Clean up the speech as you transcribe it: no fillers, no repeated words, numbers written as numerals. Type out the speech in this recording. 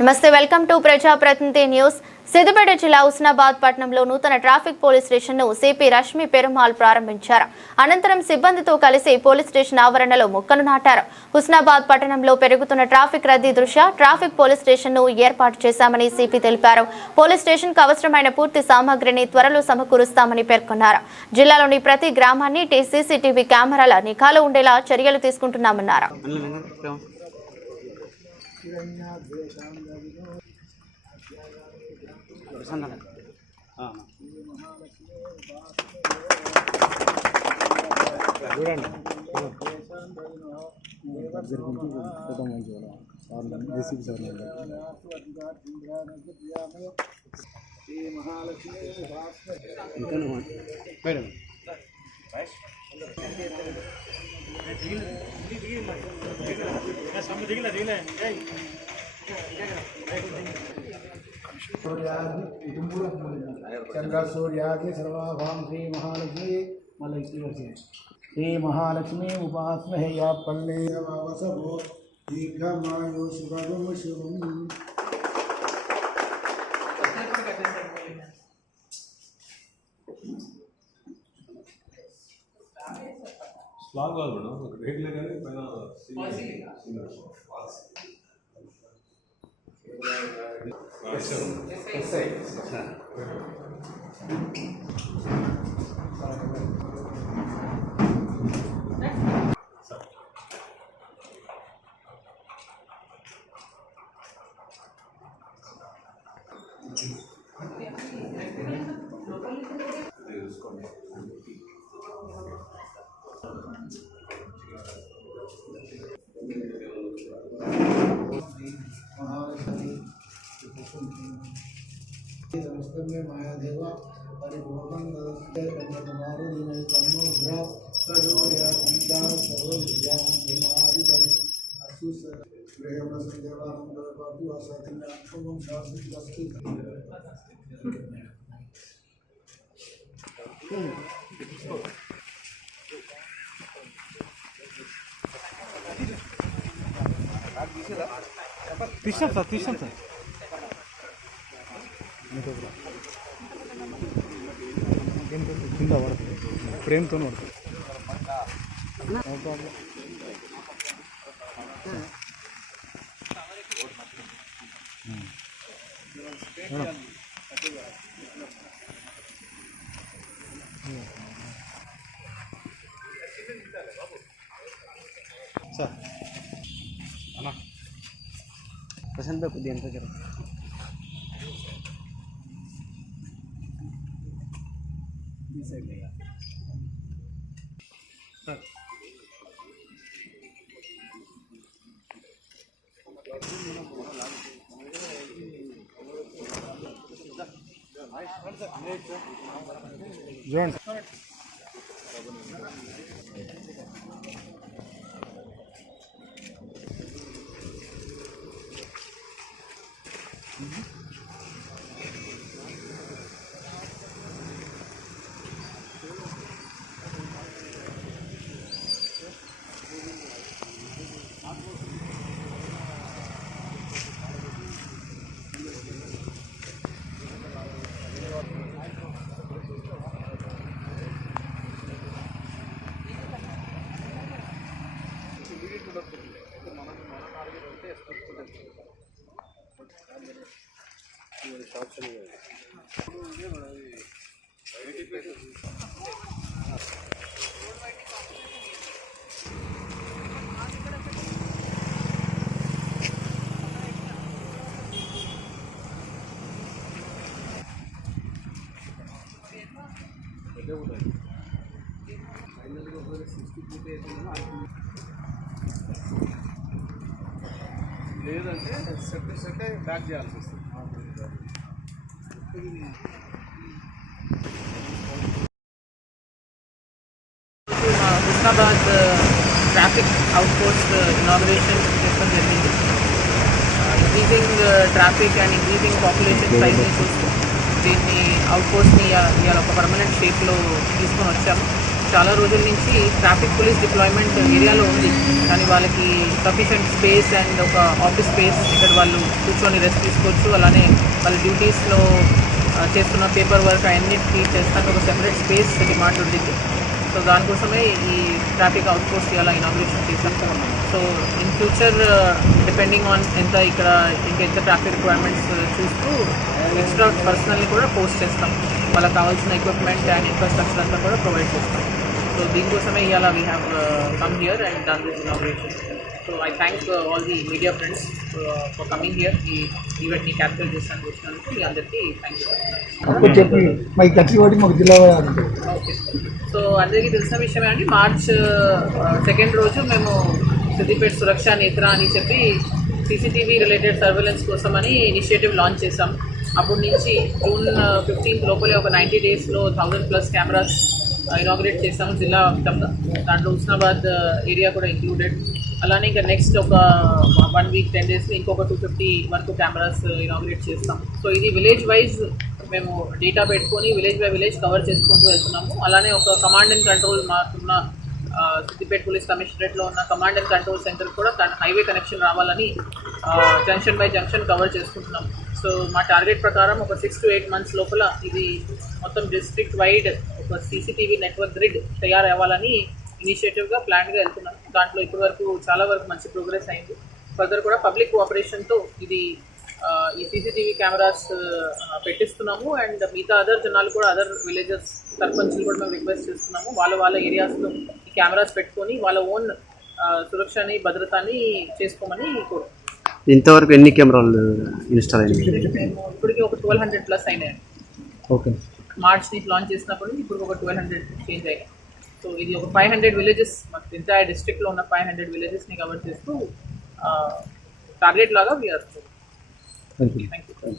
నమస్తే, welcome to ప్రజాప్రతినిధి news. Siddipet జిల్లా హుస్నాబాద్ పట్టణంలో నూతన ట్రాఫిక్ పోలీస్ స్టేషన్ను సిపి రష్మి పెరుమాల్ ప్రారంభించారు. అనంతరం సిబ్బందితో కలిసి పోలీస్ స్టేషన్ ఆవరణలో మొక్కలు నాటారు. హుస్నాబాద్ పట్టణంలో పెరుగుతున్న ట్రాఫిక్ రద్దీ దృష్ట్యా ట్రాఫిక్ పోలీస్ స్టేషన్ను ఏర్పాటు చేశామని సిపి తెలిపారు. పోలీస్ స్టేషన్కు అవసరమైన పూర్తి సామాగ్రిని త్వరలో సమకూరుస్తామని పేర్కొన్నారు. జిల్లాలోని ప్రతి గ్రామాన్ని సీసీటీవీ కెమెరాల నిఘాలో ఉండేలా చర్యలు తీసుకుంటున్నామన్నారు. चंद्र सूर्यादि सर्वाभां श्री महालक्ष्मी मलक्ष्मी श्री महालक्ष्मी उपासमहे या पल्ले वावसभो दीर्घमायु शुभगम शुभम. స్లాగ్ కాదు మేడం, రెగ్యులర్ గానే పైన में माया देवा परिभोगं ददस्ते कन्याकुमारी धीमहि तन्नो रुद्र प्रचोदयात्. सीतां सर्वविद्यां ब्रह्मादिपरि असुस प्रेमसंदेवानं देवापि वसतिनाथं शास्त्रस्ति. తీసాం సార్ కింద పడుతుంది, ఫ్రేమ్తో పడుతుంది. సార్ అన్నా ప్రశాంత్ కొద్దిగా ఎంత జరుగుతుంది. చూడండి లేదంటే సెట్ బ్యాక్ చేయాల్సి వస్తుంది. Husnabad traffic out post inauguration చేయడం జరిగింది. Increasing traffic and increasing population సైజ్ని చూస్తూ దీన్ని అవుట్ పోస్ట్ని ఇవాళ ఒక పర్మనెంట్ షేప్లో తీసుకొని వచ్చాము. చాలా రోజుల నుంచి ట్రాఫిక్ పోలీస్ డిప్లాయ్మెంట్ ఏరియాలో ఉంది, కానీ వాళ్ళకి సఫిషియెంట్ స్పేస్ అండ్ ఒక ఆఫీస్ స్పేస్ ఇక్కడ వాళ్ళు కూర్చొని రెస్ట్ తీసుకోవచ్చు. అలానే వాళ్ళ డ్యూటీస్లో చేస్తున్న పేపర్ వర్క్ అన్నిటికీ చేస్తానికి ఒక సెపరేట్ స్పేస్ డిమాండ్ ఉండింది. సో దానికోసమే ఈ ట్రాఫిక్ అవుట్ పోస్ట్ ఇలా ఇనాగ్రేషన్ చేశాం. So in future depending on ఇంకెంత ట్రాఫిక్ రిక్వైర్మెంట్స్ చూస్తూ ఎక్స్ట్రా పర్సనల్ని కూడా పోస్ట్ చేస్తాం. వాళ్ళకి కావాల్సిన ఎక్విప్మెంట్ అండ్ ఇన్ఫ్రాస్ట్రక్చర్ అంతా కూడా ప్రొవైడ్ చేస్తాం. సో దీనికోసమే ఇవాళ we have come here and done this inauguration. So I thank all the media friends for coming here. ఈ ఈవెంట్ని క్యాప్చర్ చేసినందుకు వచ్చినందుకు మీ అందరికీ థ్యాంక్ యూ. చెప్పి మాకు గట్టి వాటి మాకు జిల్లా ఓకే. సో అందరికీ తెలిసిన విషయమే అండి, March 2 రోజు మేము సిద్దిపేట సురక్ష నేత్ర అని చెప్పి CCTV రిలేటెడ్ సర్వేలెన్స్ కోసం అని ఇనిషియేటివ్ లాంచ్ చేసాం. అప్పటి నుంచి June 15 లోపలే ఒక 90 డేస్లో 1000+ కెమెరాస్ ఇనాగ్రేట్ చేసాము జిల్లా వ్యాప్తంగా. దాంట్లో హుస్నాబాద్ ఏరియా కూడా ఇంక్లూడెడ్. అలానే ఇంకా నెక్స్ట్ ఒక 1 వీక్ 10 డేస్లో ఇంకొక 250 వరకు కెమెరాస్ ఇనాగ్రేట్ చేస్తాం. సో ఇది విలేజ్ వైజ్ మేము డేటా పెట్టుకొని విలేజ్ బై విలేజ్ కవర్ చేసుకుంటూ వెళ్తున్నాము. అలానే ఒక కమాండ్ అండ్ కంట్రోల్ మాకున్న సిద్దిపేట పోలీస్ కమిషనరేట్లో ఉన్న కమాండ్ అండ్ కంట్రోల్ సెంటర్ కూడా హైవే కనెక్షన్ రావాలని జంక్షన్ బై జంక్షన్ కవర్ చేసుకుంటున్నాం. సో మా టార్గెట్ ప్రకారం ఒక 6 to 8 months లోపల ఇది మొత్తం డిస్ట్రిక్ట్ వైడ్ ఒక CCTV నెట్వర్క్ గ్రిడ్ తయారవ్వాలని ఇనిషియేటివ్గా ప్లాన్గా వెళ్తున్నాం. దాంట్లో ఇప్పటి వరకు చాలా వరకు మంచి ప్రోగ్రెస్ అయింది. ఫర్దర్ కూడా పబ్లిక్ కోఆపరేషన్తో ఇది ఈ CCTV కెమెరాస్ పెట్టిస్తున్నాము. అండ్ మిగతా అదర్ జనాలు కూడా అదర్ విలేజెస్ సర్పంచ్లు కూడా మేము రిక్వెస్ట్ చేస్తున్నాము వాళ్ళ ఏరియాస్లో ఈ కెమెరాస్ పెట్టుకొని వాళ్ళ ఓన్ సురక్షని భద్రతని చేసుకోమని కోరుతున్నాం. ఇంతవరకు ఎన్ని కెమెరాలు ఇన్స్టాల్ అయినాయి? మేము ఇప్పటికీ ఒక 1200+ అయినాయి. ఓకే. మార్చ్ నుంచి లాంచ్ చేసినప్పుడు ఇప్పుడు ఒక 1200 చేంజ్ అయ్యాయి. సో ఇది ఒక 500 విలేజెస్ మాకు ఎంటైర్ డిస్ట్రిక్ట్లో ఉన్న 500 విలేజెస్ని కవర్ చేస్తూ టార్గెట్ లాగా వీఆర్. Thank you.